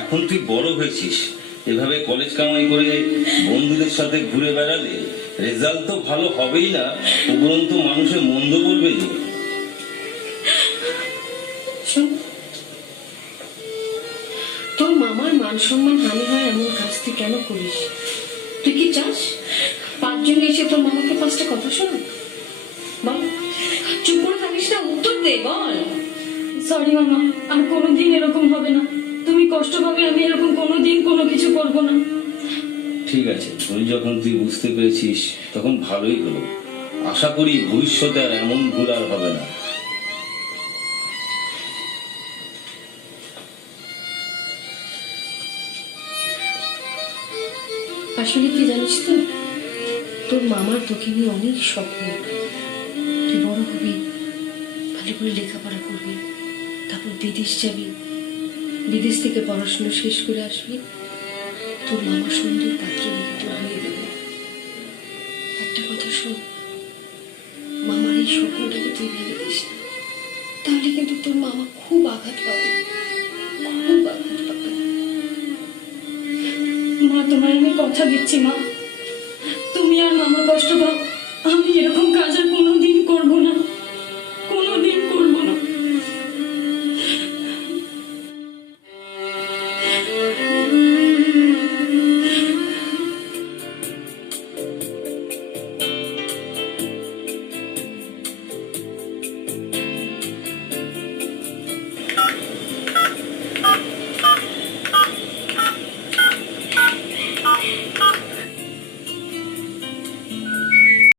এখন তুই বড় হয়েছিস। এভাবে কলেজ কামাই করে বন্ধুদের সাথে ঘুরে বেড়ালে রেজাল্ট তো ভালো হবেই না উপরন্তু মানুষের মন্দ বলবে তোর মামার মান সম্মান হানি হয় এমন কাজ তুই কেন করিস? তুই কি চাস? পাঁচজন এসে তোর মামাকে পাঁচটা কথা শোন বল চুপ করে থাকিস না উত্তর দে বল। সরি মামা আর কোনোদিন এরকম হবে না। কষ্ট পাবে আমি এরকম কোনোদিন কোনো কিছু করব না। ঠিক আছে ভুল যখন তুই বুঝতে পেরেছিস তখন ভালোই হলো। আশা করি ভবিষ্যতে আর এমন ভুল আর হবে না। আসলে কি জানিস তো তোর মামার তোকে নিয়ে অনেক স্বপ্ন। তুই বড় হবি ভালো করে লেখাপড়া করবি তারপর বিদেশ যাবি বিদেশ থেকে পড়াশুনো শেষ করে আসবি, তোর মামা সুন্দর পাত্র দেখে হয়ে দেবে একটা কথা শোন, মামার এই স্বপ্নটাকে তুই ভেবে দিস তাহলে কিন্তু তোর মামা খুব আঘাত পাবে, খুব আঘাত পাবে। মা, তোমায় আমি কথা দিচ্ছি, মা। তুমি আর মামা কষ্ট পাও আমি এরকম কাজ আর কোনোদিন করব না।